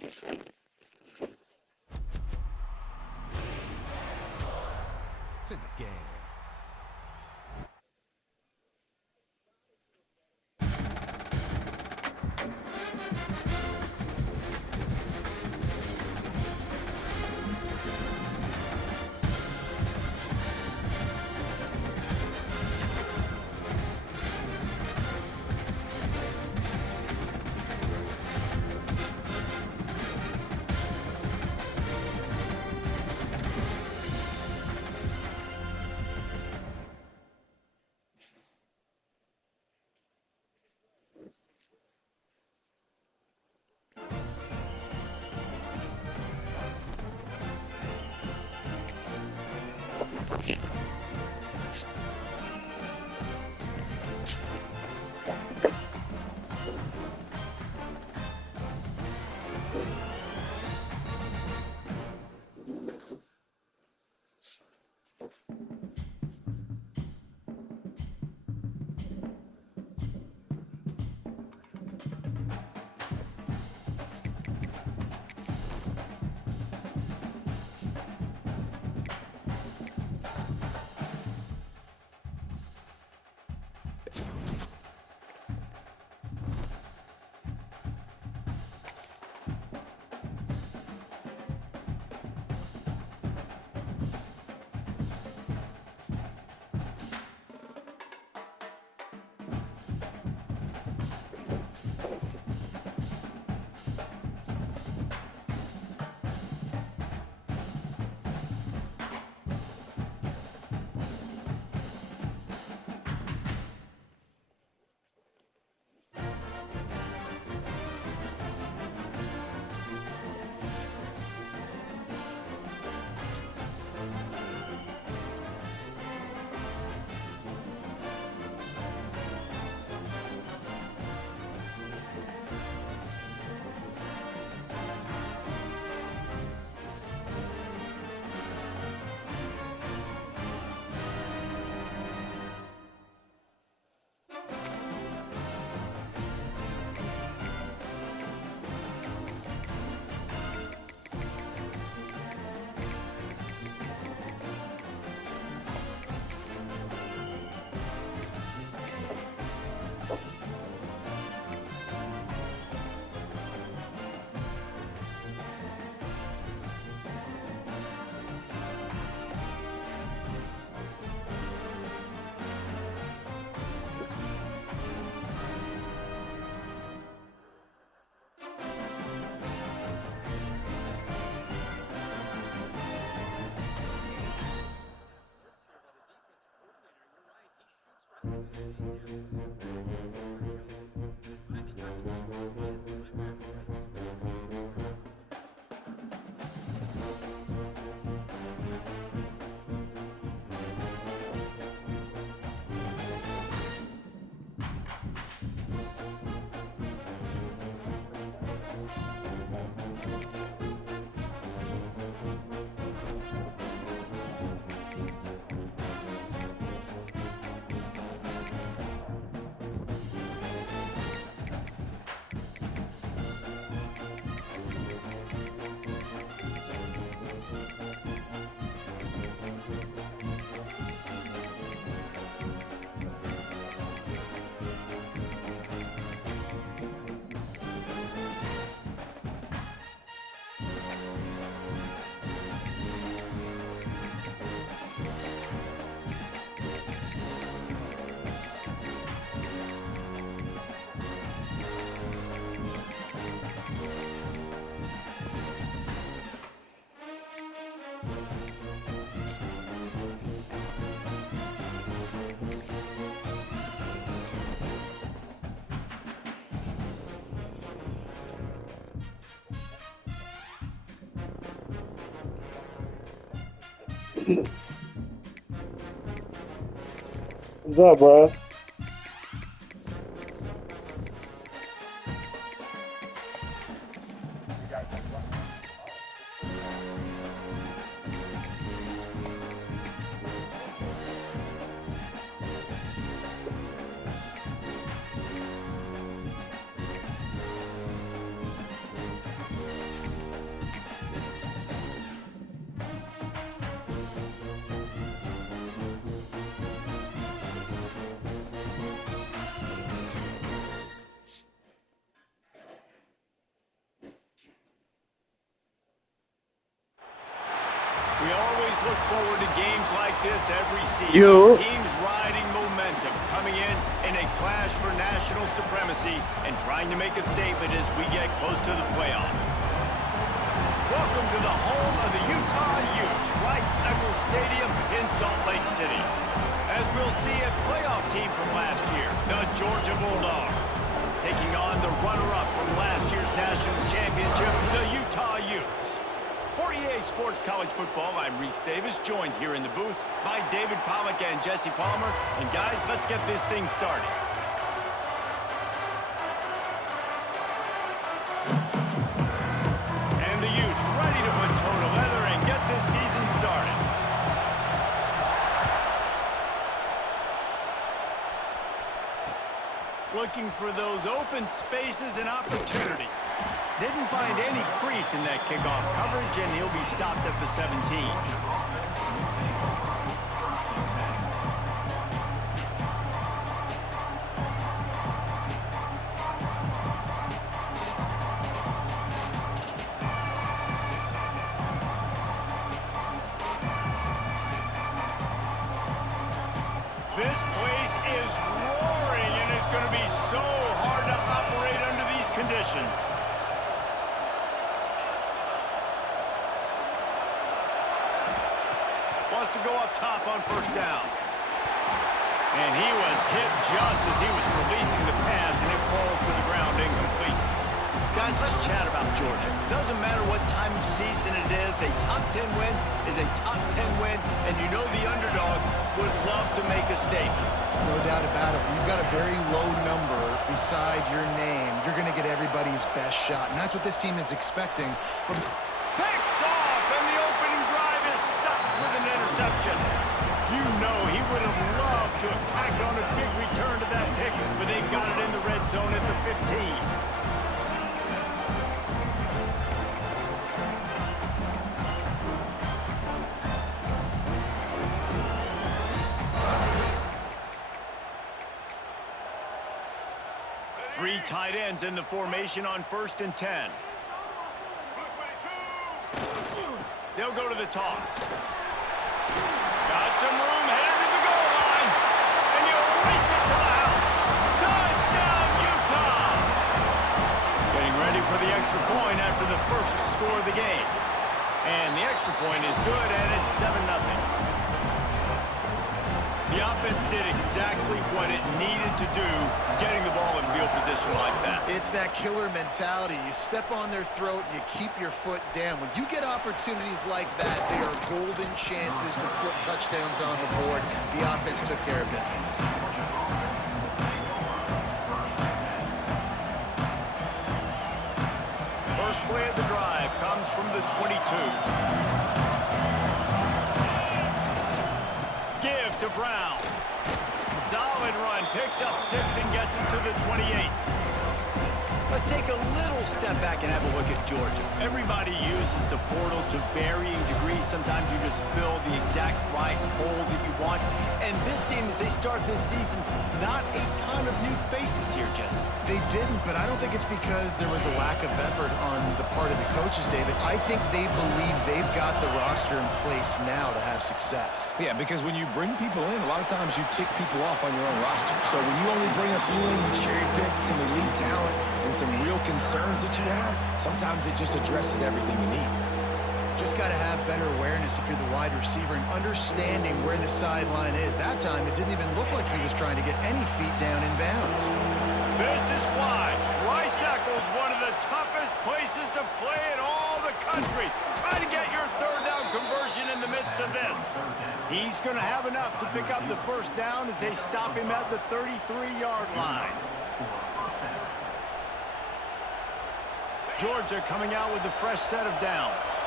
It's in the game. What's up, bro? We always look forward to games like this every season. Teams riding momentum, coming in a clash for national supremacy and trying to make a statement as we get close to the playoff. Welcome to the home of the Utah Utes, Rice-Eccles Stadium in Salt Lake City. As we'll see a playoff team from last year, the Georgia Bulldogs, taking on the runner-up from last year's national championship, the Utah Utes. For EA Sports College Football, I'm Reese Davis, joined here in the booth by David Pollack and Jesse Palmer. And guys, let's get this thing started. And the Utes ready to put toe to leather and get this season started. Looking for those open spaces and opportunity. Didn't find any crease in that kickoff coverage, and he'll be stopped at the 17. This place is roaring, and it's going to be so hard to operate under these conditions. Wants to go up top on first down. And he was hit just as he was releasing the pass, and it falls to the ground incomplete. Guys, let's chat about Georgia. Doesn't matter what time of season it is, a top 10 win is a top 10 win, and you know the underdogs would love to make a statement. No doubt about it. When you've got a very low number beside your name, you're going to get everybody's best shot, and that's what this team is expecting from... Picked off, and the opening drive is stopped with an interception. You know he would have loved to have tacked on a big return to that pick, but they've got it in the red zone at the 15. Three tight ends in the formation on 1st and 10. They'll go to the toss. Got some room, headed to the goal line. And you'll race it to the house. Touchdown, Utah! Getting ready for the extra point after the first score of the game. And the extra point is good, and it's 7-0. The offense did exactly what it needed to do, getting the ball in field position like that. It's that killer mentality. You step on their throat, you keep your foot down. When you get opportunities like that, they are golden chances to put touchdowns on the board. The offense took care of business. First play of the drive comes from the 22. To Brown. Solid run, picks up 6 and gets it to the 28. Let's take a little step back and have a look at Georgia. Everybody uses the portal to varying degrees. Sometimes you just fill the exact right hole that you want. And this team, as they start this season, not a ton of new faces here, Jesse. They didn't, but I don't think it's because there was a lack of effort on the part of the coaches, David. I think they believe they've got the roster in place now to have success. Yeah, because when you bring people in, a lot of times you tick people off on your own roster. So when you only bring a few in, you cherry pick some elite talent and some real concerns that you have, sometimes it just addresses everything you need. Just got to have better awareness if you're the wide receiver and understanding where the sideline is. That time, it didn't even look like he was trying to get any feet down in bounds. This is why Rice-Eccles, one of the toughest places to play in all the country. Try to get your third down conversion in the midst of this. He's going to have enough to pick up the first down as they stop him at the 33-yard line. Georgia coming out with a fresh set of downs.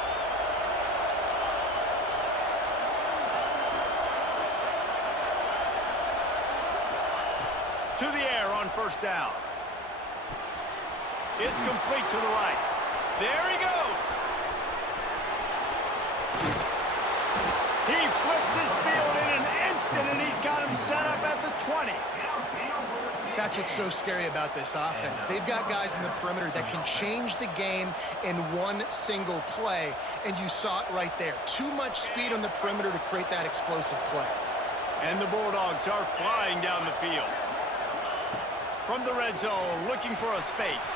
To the air on first down. It's complete to the right. There he goes. He flips his field in an instant, and he's got him set up at the 20. That's what's so scary about this offense. They've got guys in the perimeter that can change the game in one single play, and you saw it right there. Too much speed on the perimeter to create that explosive play. And the Bulldogs are flying down the field. From the red zone, looking for a space.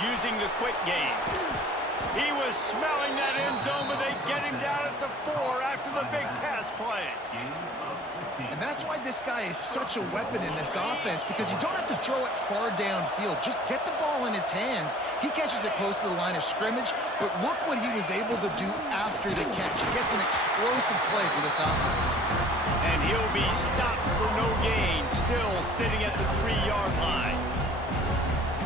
Using the quick game. He was smelling that end zone, but they get him down at the 4 after the big pass play. And that's why this guy is such a weapon in this offense, because you don't have to throw it far downfield. Just get the ball in his hands. He catches it close to the line of scrimmage, but look what he was able to do after the catch. He gets an explosive play for this offense. And he'll be stopped for no gain, still sitting at the 3-yard line.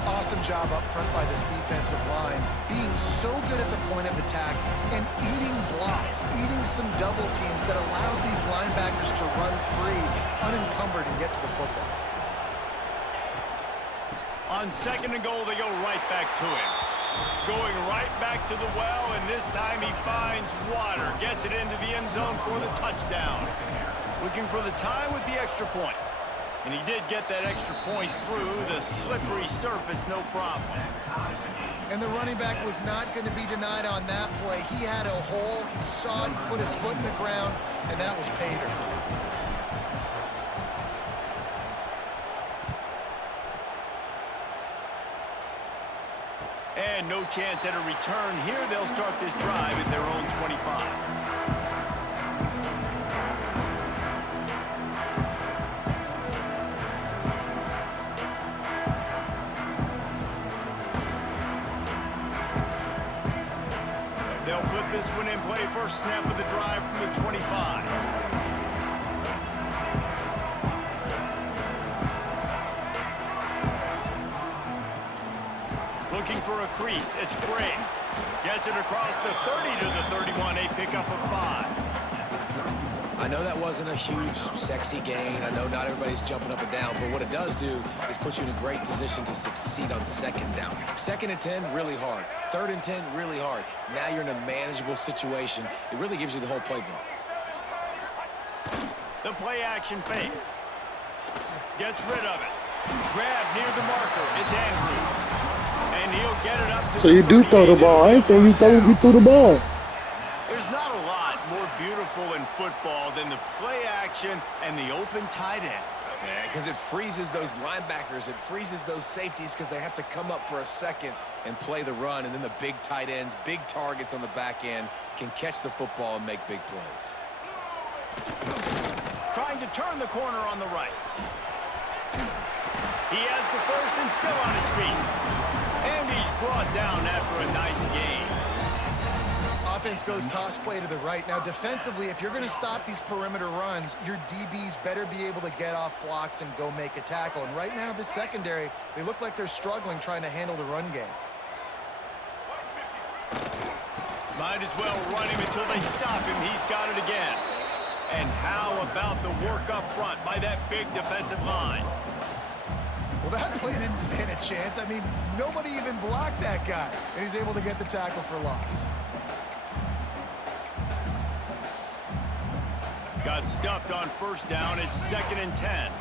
Awesome job up front by this defensive line, being so good at the point of attack and eating blocks, eating some double teams that allows these linebackers to run free, unencumbered, and get to the football. On 2nd and goal, they go right back to him. Going right back to the well, and this time he finds water, gets it into the end zone for the touchdown. Looking for the tie with the extra point. And he did get that extra point through the slippery surface, no problem. And the running back was not going to be denied on that play. He had a hole, he saw it, he put his foot in the ground, and that was pay dirt. And no chance at a return here. They'll start this drive at their own 25. They'll put this one in play. First snap of the drive from the 25. Looking for a crease. It's Bray. Gets it across the 30 to the 31. A pickup of 5. I know that wasn't a huge, sexy gain. I know not everybody's jumping up and down, but what it does do is put you in a great position to succeed on 2nd down. 2nd and 10, really hard. 3rd and 10, really hard. Now you're in a manageable situation. It really gives you the whole playbook. The play action fake. Gets rid of it. Grab near the marker. It's Andrews. And he'll get it up to So you do throw the ball. I ain't think you threw the ball. There's not a lot more beautiful in football than the play action and the open tight end. Yeah, because it freezes those linebackers. It freezes those safeties because they have to come up for a second and play the run. And then the big tight ends, big targets on the back end can catch the football and make big plays. Trying to turn the corner on the right. He has the first and still on his feet. And he's brought down after a nice gain. Offense goes toss play to the right. Now, defensively, if you're going to stop these perimeter runs, your DBs better be able to get off blocks and go make a tackle. And right now, the secondary, they look like they're struggling trying to handle the run game. Might as well run him until they stop him. He's got it again. And how about the work up front by that big defensive line? Well, that play didn't stand a chance. I mean, nobody even blocked that guy. And he's able to get the tackle for loss. Got stuffed on 1st down. It's 2nd and 10.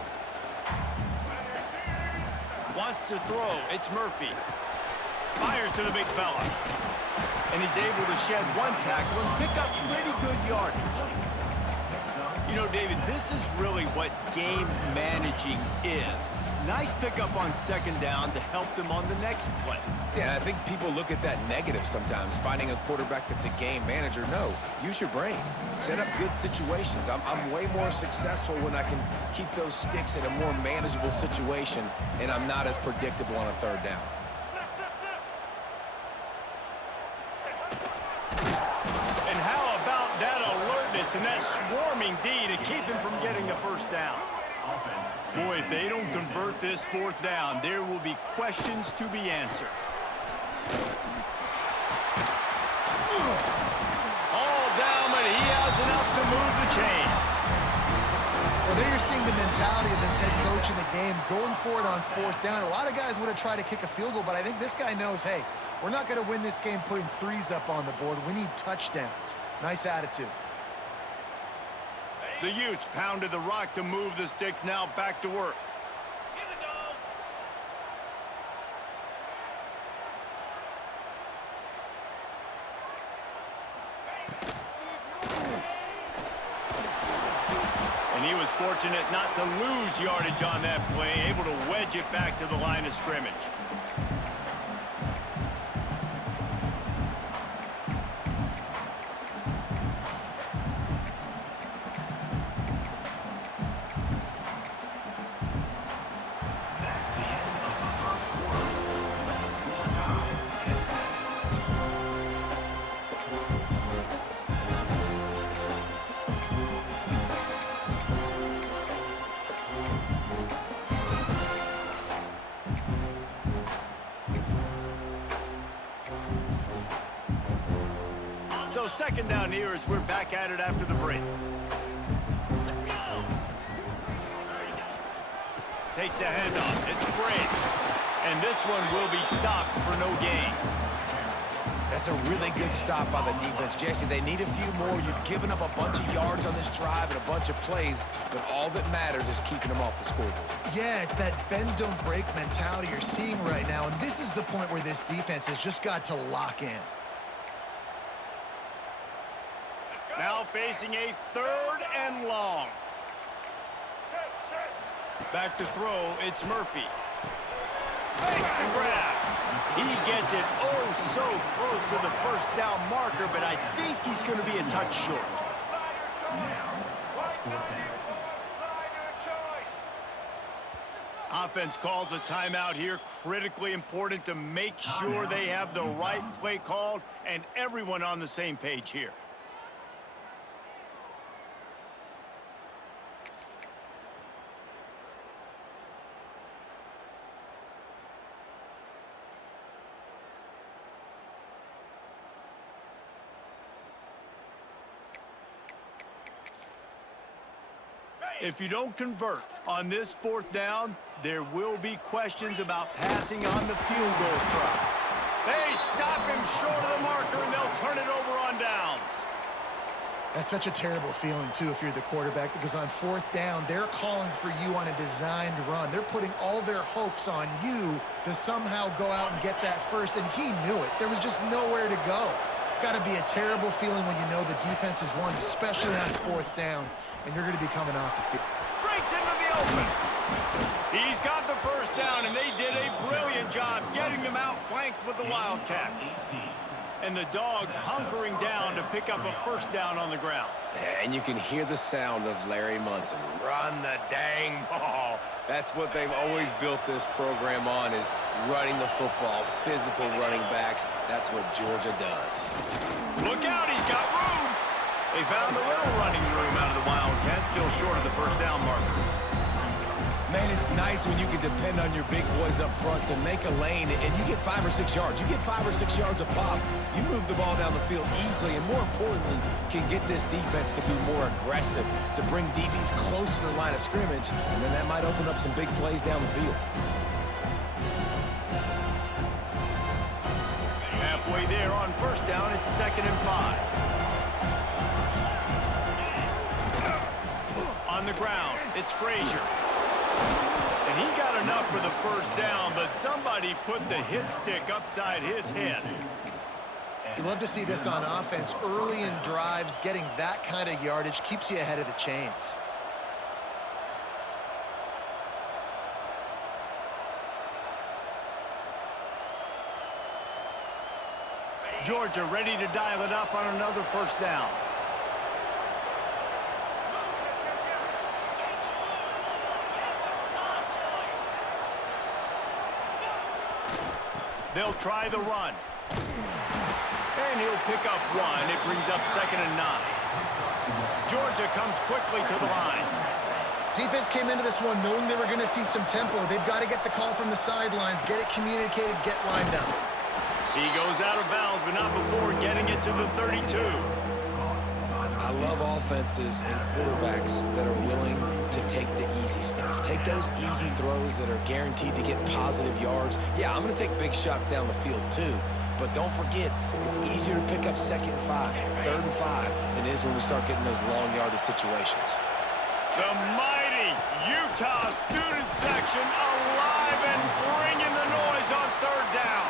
Wants to throw. It's Murphy. Fires to the big fella. And he's able to shed one tackle and pick up pretty good yardage. You know, David, this is really what game managing is. Nice pickup on 2nd down to help them on the next play. Yeah, I think people look at that negative sometimes, finding a quarterback that's a game manager. No, use your brain. Set up good situations. I'm way more successful when I can keep those sticks in a more manageable situation, and I'm not as predictable on a 3rd down. And how about that alertness and that swarming D to keep him from getting the 1st down? Boy, if they don't convert this 4th down, there will be questions to be answered. All down, but he has enough to move the chains. Well, there you're seeing the mentality of this head coach in the game, going for it on 4th down. A lot of guys would have tried to kick a field goal, but I think this guy knows, hey, we're not going to win this game putting 3s up on the board. We need touchdowns. Nice attitude. The Utes pounded the rock to move the sticks, now back to work. And he was fortunate not to lose yardage on that play, able to wedge it back to the line of scrimmage. So second down here as we're back at it after the break. Takes the handoff. It's Brady. And this one will be stopped for no gain. That's a really good stop by the defense. Jesse, they need a few more. You've given up a bunch of yards on this drive and a bunch of plays, but all that matters is keeping them off the scoreboard. Yeah, it's that bend, don't break mentality you're seeing right now, and this is the point where this defense has just got to lock in. Now facing a 3rd and long. Back to throw, it's Murphy. Makes the grab. He gets it oh so close to the first down marker, but I think he's going to be a touch short. Offense calls a timeout here. Critically important to make sure they have the right play called and everyone on the same page here. If you don't convert on this 4th down, there will be questions about passing on the field goal try. They stop him short of the marker, and they'll turn it over on downs. That's such a terrible feeling, too, if you're the quarterback, because on 4th down, they're calling for you on a designed run. They're putting all their hopes on you to somehow go out and get that first, and he knew it. There was just nowhere to go. It's got to be a terrible feeling when you know the defense has won, especially on 4th down, and you're going to be coming off the field. Breaks into the open. He's got the first down, and they did a brilliant job getting them out flanked with the Wildcat. And the Dogs hunkering down to pick up a first down on the ground. And you can hear the sound of Larry Munson. Run the dang ball. That's what they've always built this program on, is running the football, physical running backs. That's what Georgia does. Look out, he's got room. They found a little running room out of the Wildcats, still short of the first down marker. Man, it's nice when you can depend on your big boys up front to make a lane, and you get 5 or 6 yards. You get 5 or 6 yards a pop. You move the ball down the field easily, and more importantly, can get this defense to be more aggressive, to bring DBs close to the line of scrimmage, and then that might open up some big plays down the field. Halfway there on first down, it's 2nd and 5. On the ground, it's Frazier. And he got enough for the first down, but somebody put the hit stick upside his head. You love to see this on offense. Early in drives, getting that kind of yardage keeps you ahead of the chains. Georgia ready to dial it up on another first down. They'll try the run. And he'll pick up 1. It brings up 2nd and 9. Georgia comes quickly to the line. Defense came into this one knowing they were going to see some tempo. They've got to get the call from the sidelines, get it communicated, get lined up. He goes out of bounds, but not before getting it to the 32. I love offenses and quarterbacks that are willing to take the easy stuff. Take those easy throws that are guaranteed to get positive yards. Yeah, I'm going to take big shots down the field too. But don't forget, it's easier to pick up 2nd and 5, 3rd and 5 than it is when we start getting those long yardage situations. The mighty Utah student section alive and bringing the noise on 3rd down.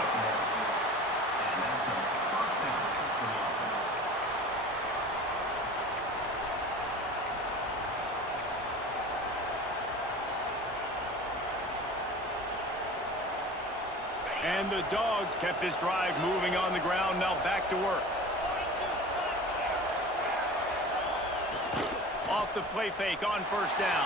And the Dogs kept this drive moving on the ground. Now back to work. Off the play fake on first down.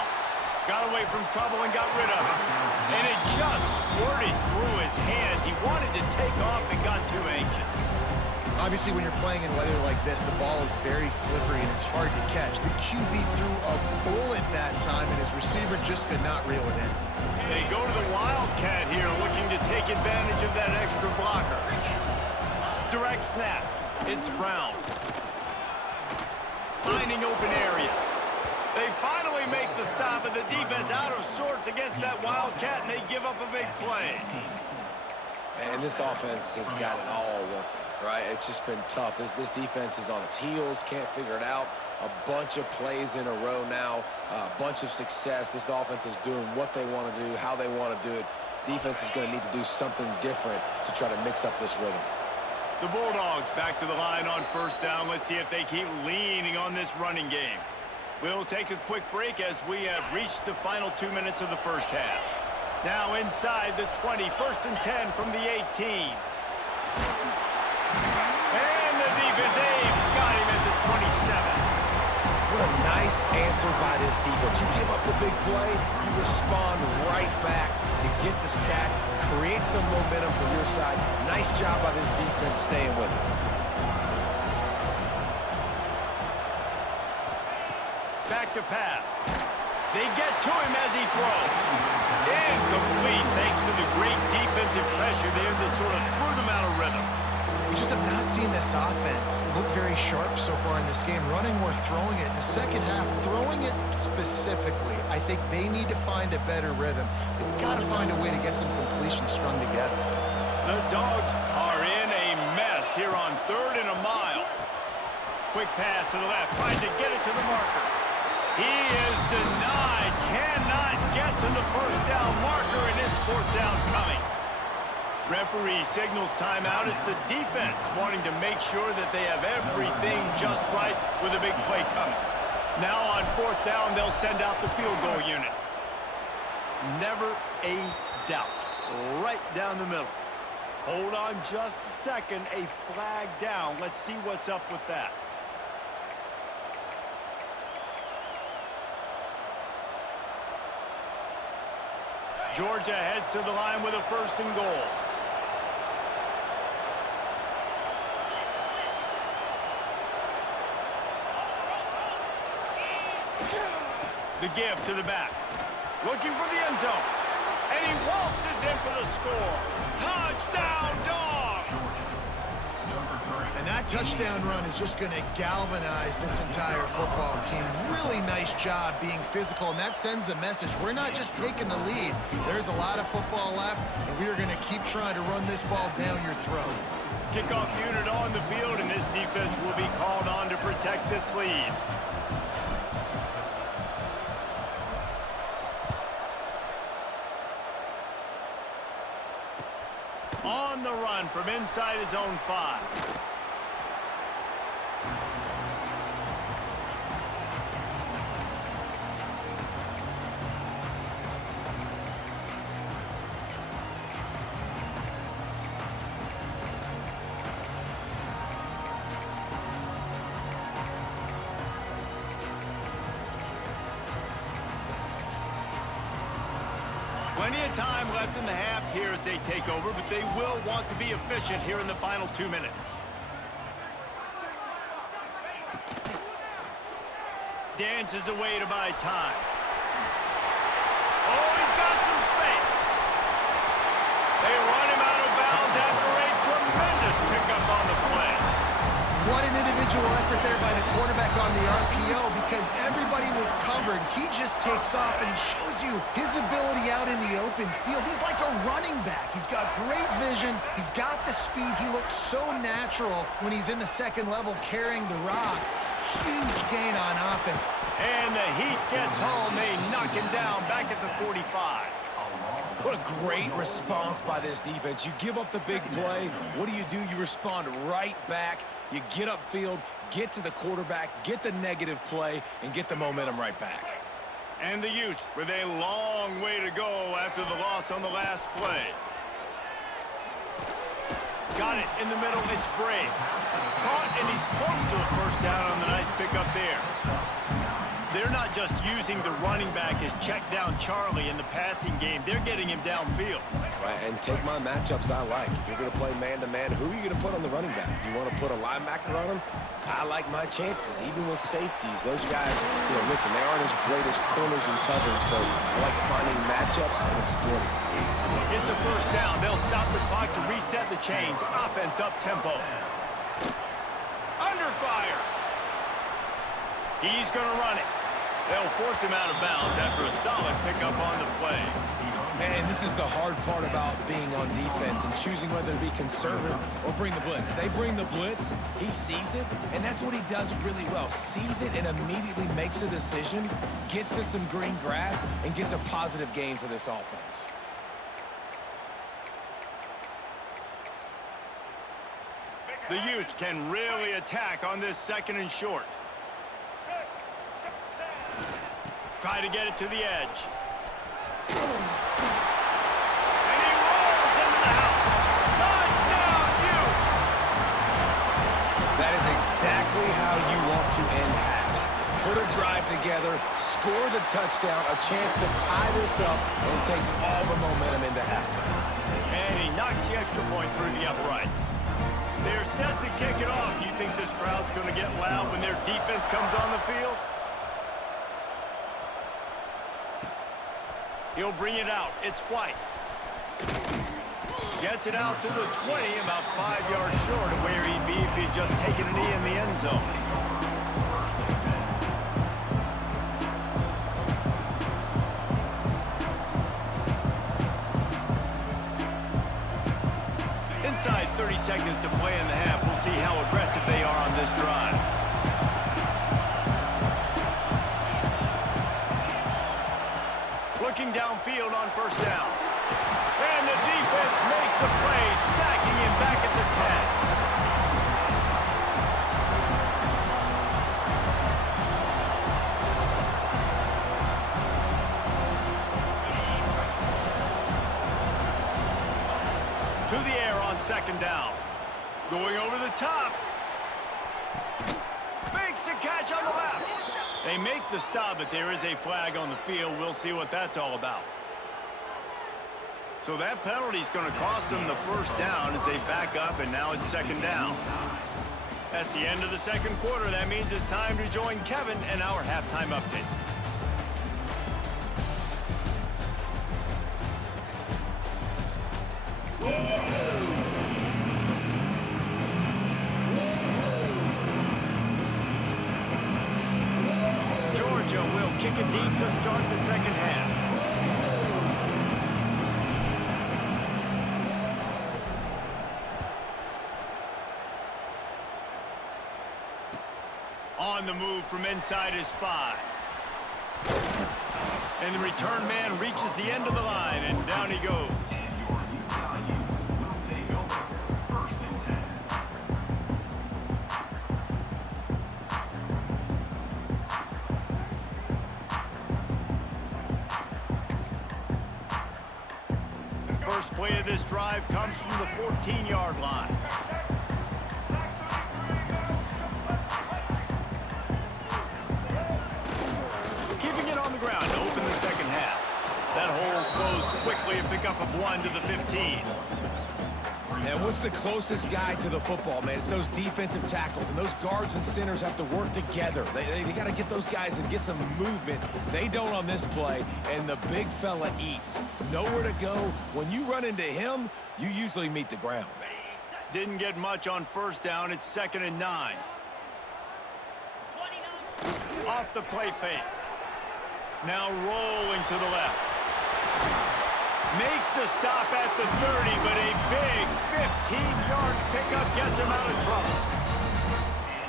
Got away from trouble and got rid of it. And it just squirted through his hands. He wanted to take off and got too anxious. Obviously, when you're playing in weather like this, the ball is very slippery and it's hard to catch. The QB threw a bullet that time, and his receiver just could not reel it in. They go to the Wildcat here, looking to take advantage of that extra blocker. Direct snap. It's Brown. Finding open areas. They finally make the stop, and the defense out of sorts against that Wildcat, and they give up a big play. And this offense has got it all working, right? It's just been tough. This defense is on its heels, can't figure it out. A bunch of plays in a row now, a bunch of success. This offense is doing what they want to do, how they want to do it. Defense is going to need to do something different to try to mix up this rhythm. The Bulldogs back to the line on first down. Let's see if they keep leaning on this running game. We'll take a quick break as we have reached the final 2 minutes of the first half. Now inside the 20, first and 10 from the 18. And the defense, got him at the 27. What a nice answer by this defense. You give up the big play, you respond right back to get the sack, create some momentum for your side. Nice job by this defense staying with it. Back to pass. They get to him as he throws. Incomplete thanks to the great defensive pressure there that sort of threw them out of rhythm. We just have not seen this offense look very sharp so far in this game, running or throwing it. In the second half, throwing it specifically, I think they need to find a better rhythm. They've got to find a way to get some completions strung together. The Dogs are in a mess here on 3rd and a mile. Quick pass to the left, trying to get it to the marker. He is denied, cannot get to the first down marker, and it's 4th down coming. Referee signals timeout. It's the defense wanting to make sure that they have everything just right with a big play coming. Now on 4th down, they'll send out the field goal unit. Never a doubt. Right down the middle. Hold on just a second. A flag down. Let's see what's up with that. Georgia heads to the line with a 1st and goal. The give to the back. Looking for the end zone. And he waltzes in for the score. Touchdown, Dogs! And that touchdown run is just going to galvanize this entire football team. Really nice job being physical, and that sends a message. We're not just taking the lead. There's a lot of football left, and we are going to keep trying to run this ball down your throat. Kickoff unit on the field, and this defense will be called on to protect this lead. On the run from inside his own 5. Plenty of time left in the half here as they take over, but they will want to be efficient here in the final 2 minutes. Dances away to buy time. Oh, he's got some space. They run him out of bounds after a tremendous pickup on the play. What an individual effort there by the quarterback on the RPO, because everybody was covered. He just takes off, and he shows you his ability out in the open field. He's like a running back. He's got great vision. He's got the speed. He looks so natural when he's in the second level carrying the rock. Huge gain on offense. And the Heat gets home. They knock him down back at the 45. What a great response by this defense. You give up the big play. What do? You respond right back. You get upfield, get to the quarterback, get the negative play, and get the momentum right back. And the Utes with a long way to go after the loss on the last play. Got it in the middle. It's Bray. Caught, and he's close to a first down on the nice pickup there. They're not just using the running back as check down Charlie in the passing game. They're getting him downfield. Right, and take my matchups I like. If you're going to play man-to-man, who are you going to put on the running back? You want to put a linebacker on him? I like my chances, even with safeties. Those guys, listen, they aren't as great as corners and covering, so I like finding matchups and exploiting. It's a first down. They'll stop the clock to reset the chains. Offense up tempo. Under fire. He's going to run it. They'll force him out of bounds after a solid pickup on the play. Man, this is the hard part about being on defense and choosing whether to be conservative or bring the blitz. They bring the blitz, he sees it, and that's what he does really well. Sees it and immediately makes a decision, gets to some green grass, and gets a positive gain for this offense. The Utes can really attack on this second and short. Try to get it to the edge. And he rolls into the house. Touchdown, Utes! That is exactly how you want to end halves. Put a drive together, score the touchdown, a chance to tie this up, and take all the momentum into halftime. And he knocks the extra point through the uprights. They're set to kick it off. You think this crowd's going to get loud when their defense comes on the field? He'll bring it out. It's White. Gets it out to the 20, about 5 yards short of where he'd be if he'd just taken a knee in the end zone. Inside 30 seconds to play in the half. We'll see how aggressive they are on this drive. Looking downfield on first down. And the defense makes a play, sacking him back at the 10. To the air on second down. Going over the top. Makes a catch on the left. They make the stop, but there is a flag on the field. We'll see what that's all about. So that penalty is going to cost them the first down as they back up, and now it's second down. That's the end of the second quarter. That means it's time to join Kevin and our halftime update. Georgia will kick it deep to start the second half. On the move from inside his 5. And the return man reaches the end of the line, and down he goes. First play of this drive comes from the 14-yard line. Keeping it on the ground to open the second half. That hole closed quickly, a pickup of 1 to the 15. And what's the closest guy to the football, man? It's those defensive tackles, and those guards and centers have to work together. They got to get those guys and get some movement. They don't on this play, and the big fella eats. Nowhere to go. When you run into him, you usually meet the ground. Didn't get much on first down. It's 2nd and 9. Off the play fake. Now rolling to the left. Makes the stop at the 30, but a big 15-yard pickup gets him out of trouble.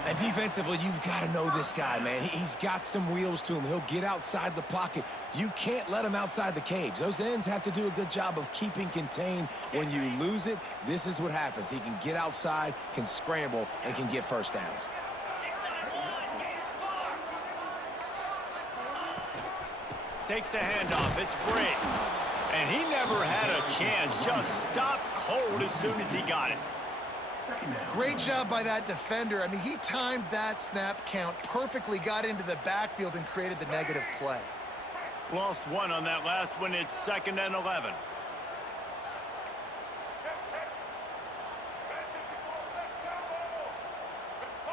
And defensively, you've got to know this guy, man. He's got some wheels to him. He'll get outside the pocket. You can't let him outside the cage. Those ends have to do a good job of keeping contained. When you lose it, this is what happens. He can get outside, can scramble, and can get first downs. Takes the handoff. It's Bray. And he never had a chance. Just stopped cold as soon as he got it. Great job by that defender. I mean, he timed that snap count perfectly, got into the backfield, and created the negative play. Lost one on that last one. It's 2nd and 11.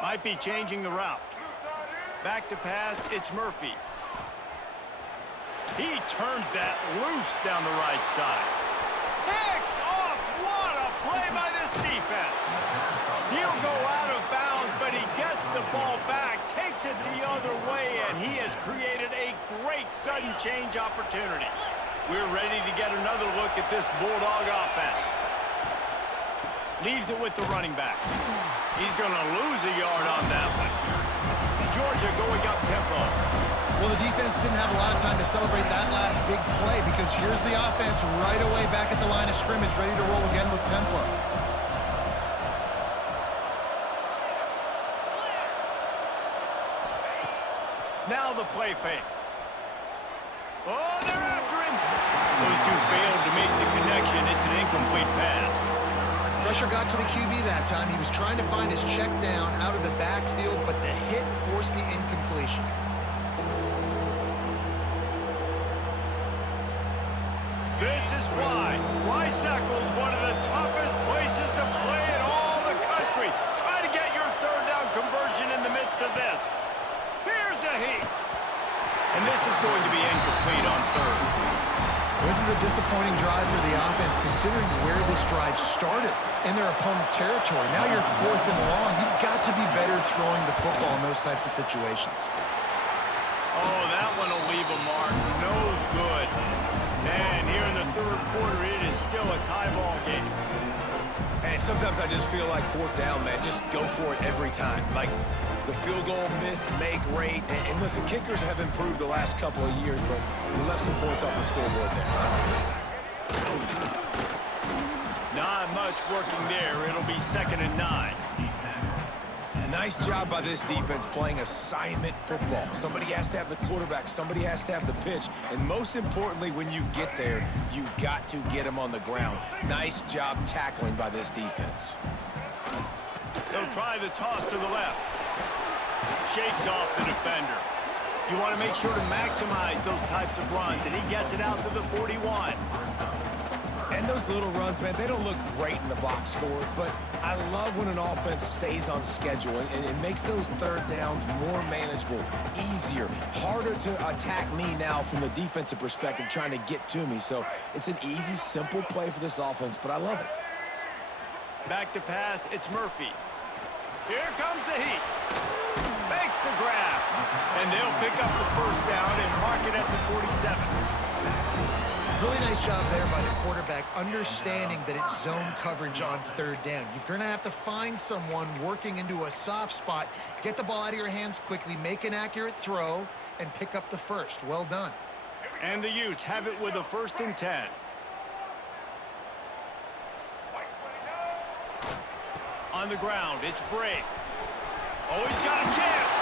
Might be changing the route. Back to pass, it's Murphy. He turns that loose down the right side. Picked off! What a play by this defense! He'll go out of bounds, but he gets the ball back, takes it the other way, and he has created a great sudden change opportunity. We're ready to get another look at this Bulldog offense. Leaves it with the running back. He's going to lose a yard on that one. Georgia going up tempo. Well, the defense didn't have a lot of time to celebrate that last big play because here's the offense right away back at the line of scrimmage, ready to roll again with tempo. Now the play fake. Oh, they're after him. Those two failed to make the connection. It's an incomplete pass. Pressure got to the QB that time. He was trying to find his check down out of the backfield, but the hit forced the incompletion. This is why Weisackle is one of the toughest places to play in all the country. Try to get your 3rd down conversion in the midst of this. Here's a heat. And this is going to be incomplete on 3rd. This is a disappointing drive for the offense considering where this drive started in their opponent territory. Now you're 4th and long. You've got to be better throwing the football in those types of situations. Oh, that one will leave a mark. No good. And here in the 3rd quarter, it is still a tie ball game. Hey, sometimes I just feel like 4th down, man. Just go for it every time. Like the field goal miss, make rate. And listen, kickers have improved the last couple of years, but we left some points off the scoreboard there. Not much working there. It'll be 2nd and 9. Nice job by this defense playing assignment football. Somebody has to have the quarterback. Somebody has to have the pitch. And most importantly, when you get there, you got to get him on the ground. Nice job tackling by this defense. They'll try the toss to the left. Shakes off the defender. You want to make sure to maximize those types of runs, and he gets it out to the 41. And those little runs, man, they don't look great in the box score, but I love when an offense stays on schedule, and it makes those 3rd downs more manageable, easier, harder to attack me now from the defensive perspective, trying to get to me. So it's an easy, simple play for this offense, but I love it. Back to pass, it's Murphy. Here comes the heat. Makes the grab. And they'll pick up the 1st down and mark it at the 47. Really nice job there by the quarterback, understanding that it's zone coverage on 3rd down. You're going to have to find someone working into a soft spot, get the ball out of your hands quickly, make an accurate throw, and pick up the 1st. Well done. And the Utes have it with a 1st and 10. On the ground, it's Bray. Oh, he's got a chance.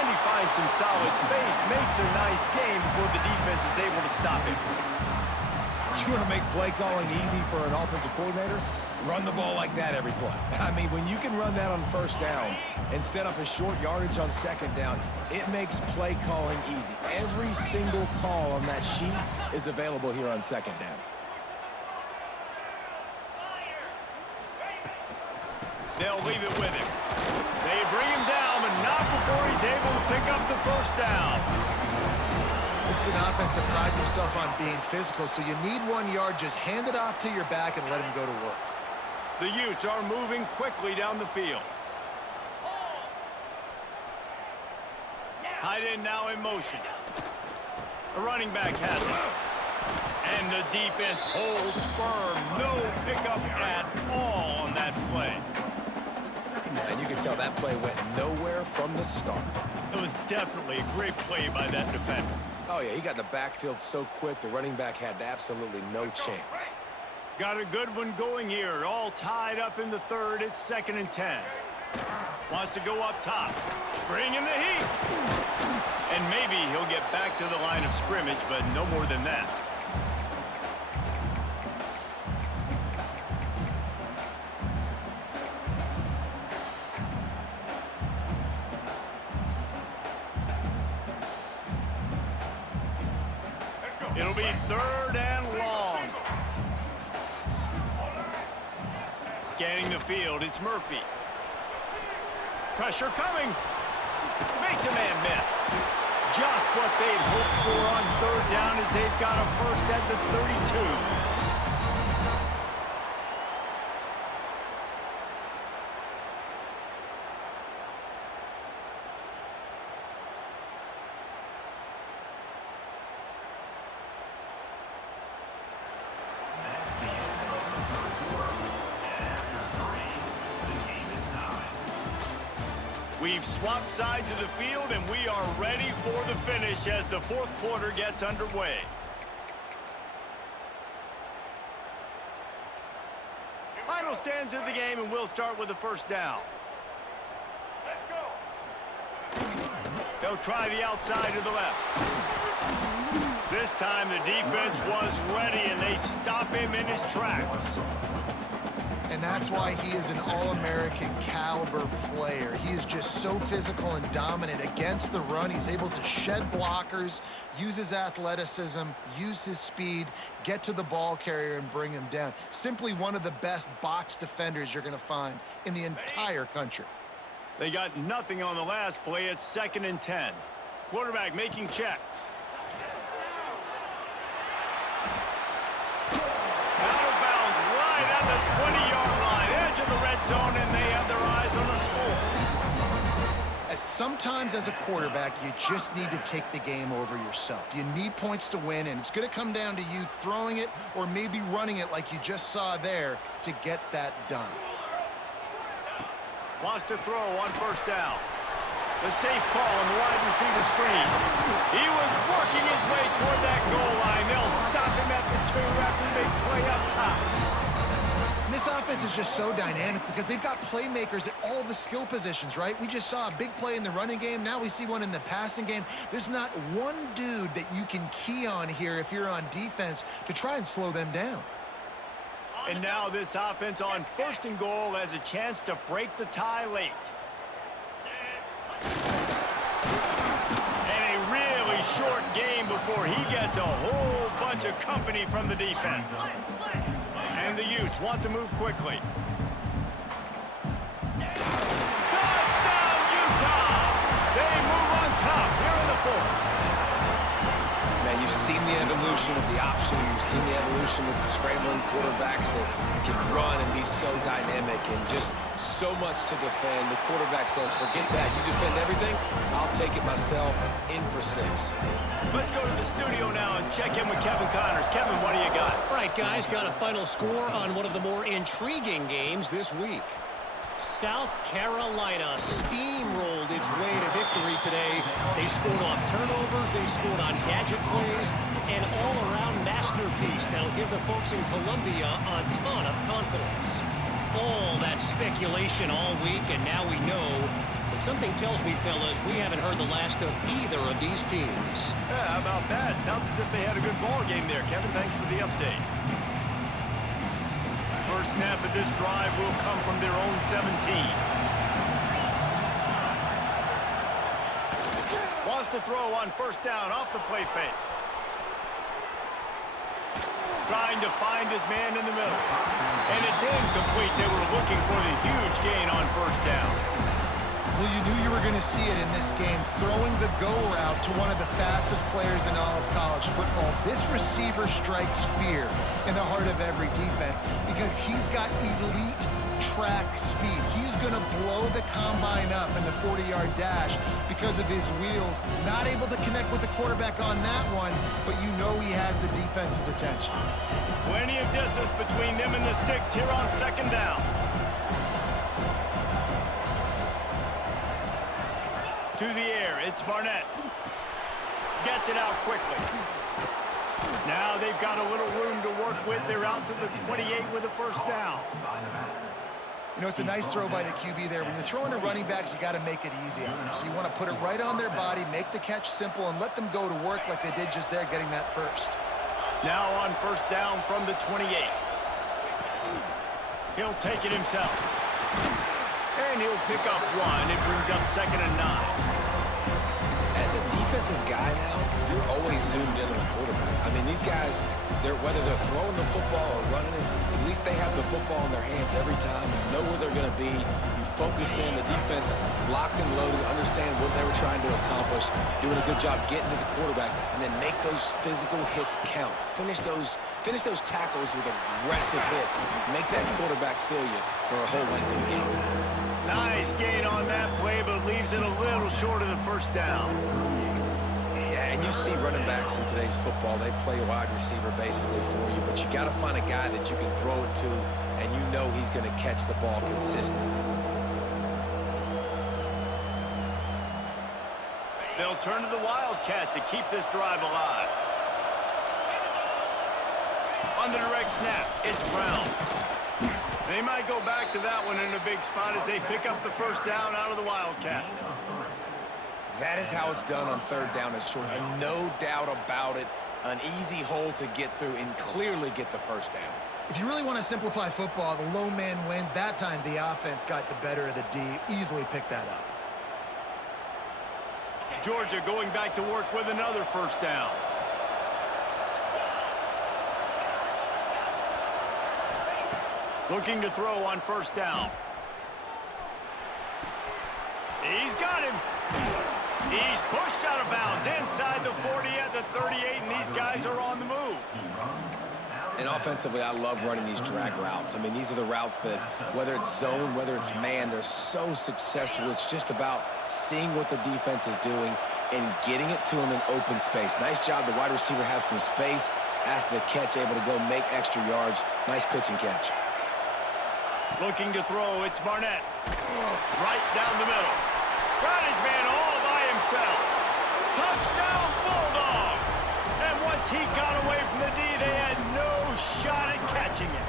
And he finds some solid space, makes a nice game before the defense is able to stop him. You want to make play calling easy for an offensive coordinator? Run the ball like that every play. I mean, when you can run that on 1st down and set up a short yardage on 2nd down, it makes play calling easy. Every single call on that sheet is available here on 2nd down. They'll leave it with him. They bring him down, but not before he's able to pick up the 1st down. This is an offense that prides himself on being physical, so you need 1 yard. Just hand it off to your back and let him go to work. The Utes are moving quickly down the field. Tight end now in motion. A running back has it. And the defense holds firm. No pickup at all on that play. And you can tell that play went nowhere from the start. It was definitely a great play by that defender. Oh, yeah, he got the backfield so quick, the running back had absolutely no chance. Got a good one going here. All tied up in the 3rd. It's 2nd and 10. Wants to go up top. Bring in the heat. And maybe he'll get back to the line of scrimmage, but no more than that. It'll be 3rd and long. Scanning the field, it's Murphy. Pressure coming. Makes a man miss. Just what they'd hoped for on 3rd down as they've got a first at the 32. We've swapped sides of the field, and we are ready for the finish as the 4th quarter gets underway. Final stands of the game, and we'll start with the first down. Let's go. They'll try the outside to the left. This time the defense was ready, and they stop him in his tracks. And that's why he is an All-American caliber player. He is just so physical and dominant against the run. He's able to shed blockers, use his athleticism, use his speed, get to the ball carrier and bring him down. Simply one of the best box defenders you're going to find in the entire country. They got nothing on the last play. It's 2nd and 10. Quarterback making checks. At the 20-yard line, edge of the red zone, and they have their eyes on the score. As sometimes as a quarterback, you just need to take the game over yourself. You need points to win, and it's going to come down to you throwing it or maybe running it like you just saw there to get that done. Wants to throw on 1st down. The safe call on the wide receiver screen. He was working his way toward that goal line. They'll stop him at the 2 after the big play up top. This offense is just so dynamic because they've got playmakers at all the skill positions, right? We just saw a big play in the running game. Now we see one in the passing game. There's not one dude that you can key on here if you're on defense to try and slow them down. And now this offense on 1st and goal has a chance to break the tie late. And a really short game before he gets a whole bunch of company from the defense. And the Utes want to move quickly. Touchdown, Utah! They move on top here in the 4th. Man, you've seen the evolution of the option. You've seen the evolution with the scrambling quarterbacks that can run and be so dynamic and just so much to defend. The quarterback says, forget that. You defend everything, I'll take it myself. In for 6. Let's go to the studio now and check in with Kevin Connors. Kevin, what do you got? All right, guys, got a final score on one of the more intriguing games this week. South Carolina steamrolled its way to victory today. They scored off turnovers, they scored on gadget plays, an all-around masterpiece that'll give the folks in Columbia a ton of confidence. All that speculation all week, and now we know. But something tells me, fellas, we haven't heard the last of either of these teams. Yeah, how about that? Sounds as if they had a good ball game there. Kevin, thanks for the update. First snap of this drive will come from their own 17. Wants to throw on 1st down off the play fake. Trying to find his man in the middle. And it's incomplete. They were looking for the huge gain on 1st down. Well, you knew you were going to see it in this game, throwing the go route to one of the fastest players in all of college football. This receiver strikes fear in the heart of every defense because he's got elite track speed. He's going to blow the combine up in the 40-yard dash because of his wheels. Not able to connect with the quarterback on that one, but you know he has the defense's attention. Plenty of distance between them and the sticks here on 2nd down. To the air, it's Barnett. Gets it out quickly. Now they've got a little room to work with. They're out to the 28 with a 1st down. You know, it's a nice throw by the QB there. When you're throwing to running backs, you got to make it easy on them. So you want to put it right on their body, make the catch simple, and let them go to work like they did just there, getting that first. Now on 1st down from the 28. He'll take it himself. And he'll pick up 1. It brings up 2nd and 9. As as a defensive guy now, you're always zoomed in on the quarterback. I mean, these guys, whether they're throwing the football or running it, at least they have the football in their hands every time. You know where they're going to be. You focus in. The defense locked and loaded, understand what they were trying to accomplish, doing a good job getting to the quarterback, and then make those physical hits count. Finish those tackles with aggressive hits. Make that quarterback feel you for a whole length of the game. Nice gain on that play, but leaves it a little short of the first down. Yeah, and you see running backs in today's football, they play wide receiver basically for you, but you got to find a guy that you can throw it to, and you know he's going to catch the ball consistently. They'll turn to the Wildcat to keep this drive alive. On the direct snap, it's Brown. They might go back to that one in a big spot as they pick up the first down out of the Wildcat. That is how it's done on third down and short, and no doubt about it, an easy hole to get through and clearly get the first down. If you really want to simplify football, the low man wins. That time the offense got the better of the D. Easily picked that up. Georgia going back to work with another first down. Looking to throw on first down. He's got him. He's pushed out of bounds inside the 40 at the 38, and these guys are on the move. And offensively, I love running these drag routes. I mean, these are the routes that, whether it's zone, whether it's man, they're so successful. It's just about seeing what the defense is doing and getting it to them in open space. Nice job. The wide receiver has some space after the catch, able to go make extra yards. Nice pitch and catch. Looking to throw, it's Barnett. Right down the middle. Got his man all by himself. Touchdown Bulldogs! And once he got away from the D, they had no shot at catching it.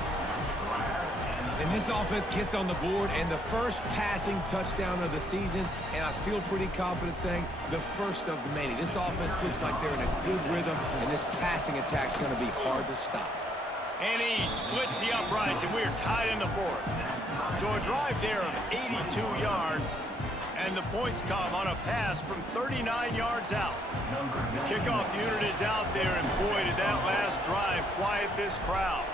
And this offense gets on the board, and the first passing touchdown of the season, and I feel pretty confident saying the first of many. This offense looks like they're in a good rhythm, and this passing attack's going to be hard to stop. And he splits the uprights, and we're tied in the fourth. So a drive there of 82 yards, and the points come on a pass from 39 yards out. The kickoff unit is out there, and boy, did that last drive quiet this crowd.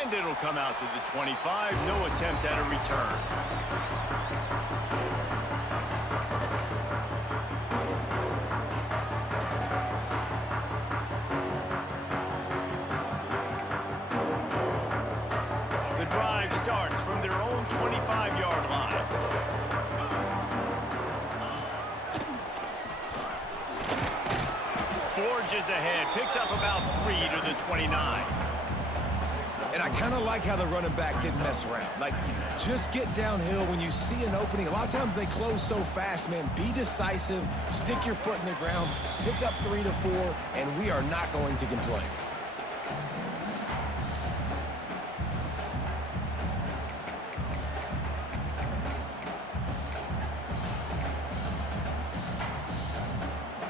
And it'll come out to the 25. No attempt at a return. The drive starts from their own 25-yard line. Forges ahead, picks up about 3 to the 29. And I kind of like how the running back didn't mess around. Like, just get downhill when you see an opening. A lot of times they close so fast, man. Be decisive, stick your foot in the ground, pick up 3 to 4, and we are not going to complain.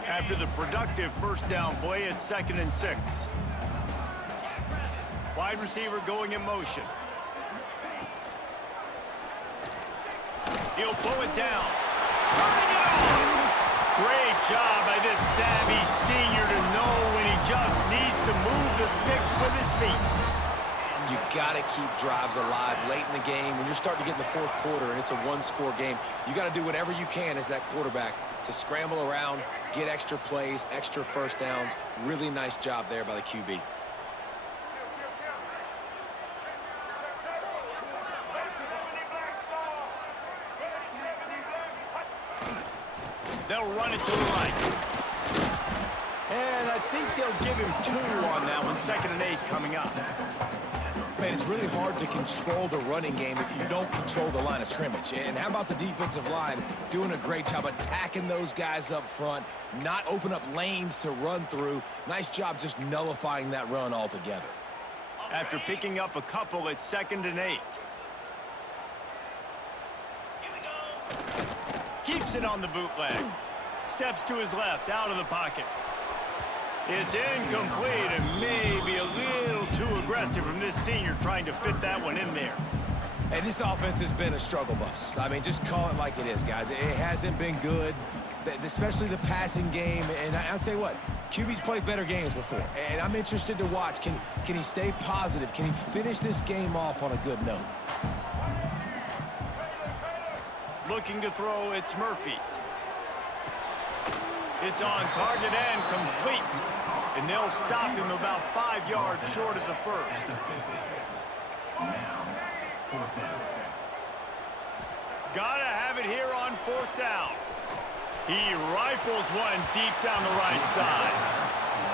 After the productive first down play, it's 2nd and 6. Wide receiver going in motion. He'll pull it down. Turning it on! Great job by this savvy senior to know when he just needs to move the sticks with his feet. You got to keep drives alive late in the game. When you're starting to get in the fourth quarter and it's a one-score game, you got to do whatever you can as that quarterback to scramble around, get extra plays, extra first downs. Really nice job there by the QB. They'll run it to the right. And I think they'll give him 2 on that one. 2nd and 8 coming up. Man, it's really hard to control the running game if you don't control the line of scrimmage. And how about the defensive line doing a great job attacking those guys up front, not open up lanes to run through. Nice job just nullifying that run altogether. After picking up a couple, it's 2nd and 8. Keeps it on the bootleg. Steps to his left, out of the pocket. It's incomplete and maybe a little too aggressive from this senior trying to fit that one in there. Hey, this offense has been a struggle bus. I mean, just call it like it is, guys. It hasn't been good, especially the passing game. And I'll tell you what, QB's played better games before. And I'm interested to watch. Can he stay positive? Can he finish this game off on a good note? Looking to throw, it's Murphy. It's on target and complete. And they'll stop him about 5 yards short of the first. Gotta have it here on 4th down. He rifles one deep down the right side.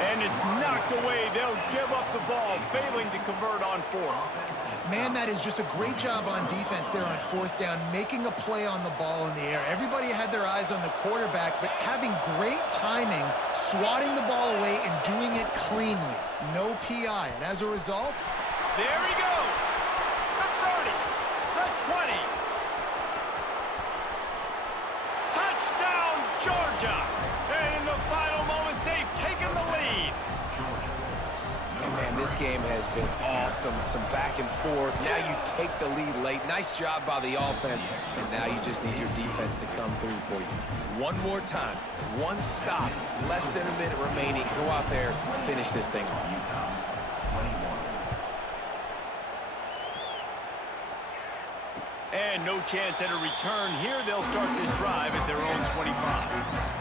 And it's knocked away. They'll give up the ball, failing to convert on 4th. Man, that is just a great job on defense there on 4th down, making a play on the ball in the air. Everybody had their eyes on the quarterback, but having great timing, swatting the ball away and doing it cleanly. No PI. And as a result, there he goes. The 30, the 20. Touchdown, Georgia. And in the final moments, they've taken the lead. And man, this game has been awesome. Some back and forth. Now you take the lead late. Nice job by the offense. And now you just need your defense to come through for you. One more time. One stop. Less than a minute remaining. Go out there, finish this thing off. And no chance at a return here. They'll start this drive at their own 25.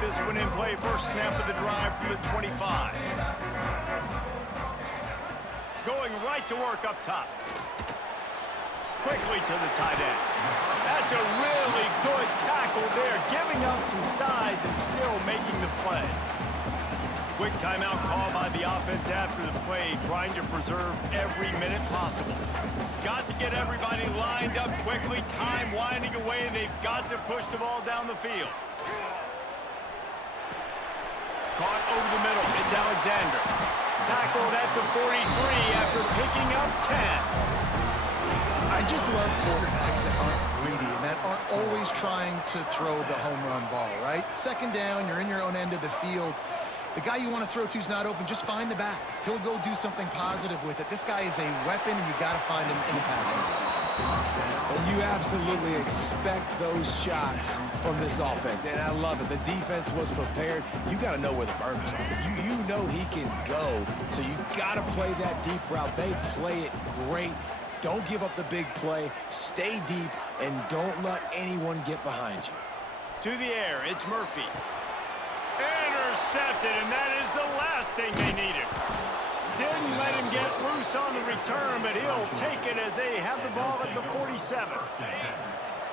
This one in play, first snap of the drive from the 25. Going right to work up top. Quickly to the tight end. That's a really good tackle there, giving up some size and still making the play. Quick timeout call by the offense after the play, trying to preserve every minute possible. Got to get everybody lined up quickly, time winding away, and they've got to push the ball down the field. Caught over the middle, it's Alexander. Tackled at the 43 after picking up 10. I just love quarterbacks that aren't greedy and that aren't always trying to throw the home run ball, right? 2nd down, you're in your own end of the field. The guy you want to throw to is not open. Just find the back. He'll go do something positive with it. This guy is a weapon, and you got to find him in the passing game. And you absolutely expect those shots from this offense, and I love it. The defense was prepared. You got to know where the burners are. You know he can go, so you got to play that deep route. They play it great. Don't give up the big play. Stay deep, and don't let anyone get behind you. To the air, it's Murphy. Intercepted, and that is the last thing they needed. Didn't let him get loose on the return, but he'll take it as they have the ball at the 47.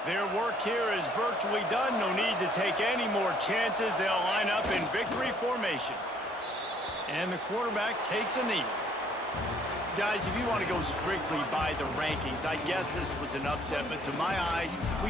Their work here is virtually done. No need to take any more chances. They'll line up in victory formation. And the quarterback takes a knee. Guys, if you want to go strictly by the rankings, I guess this was an upset, but to my eyes, we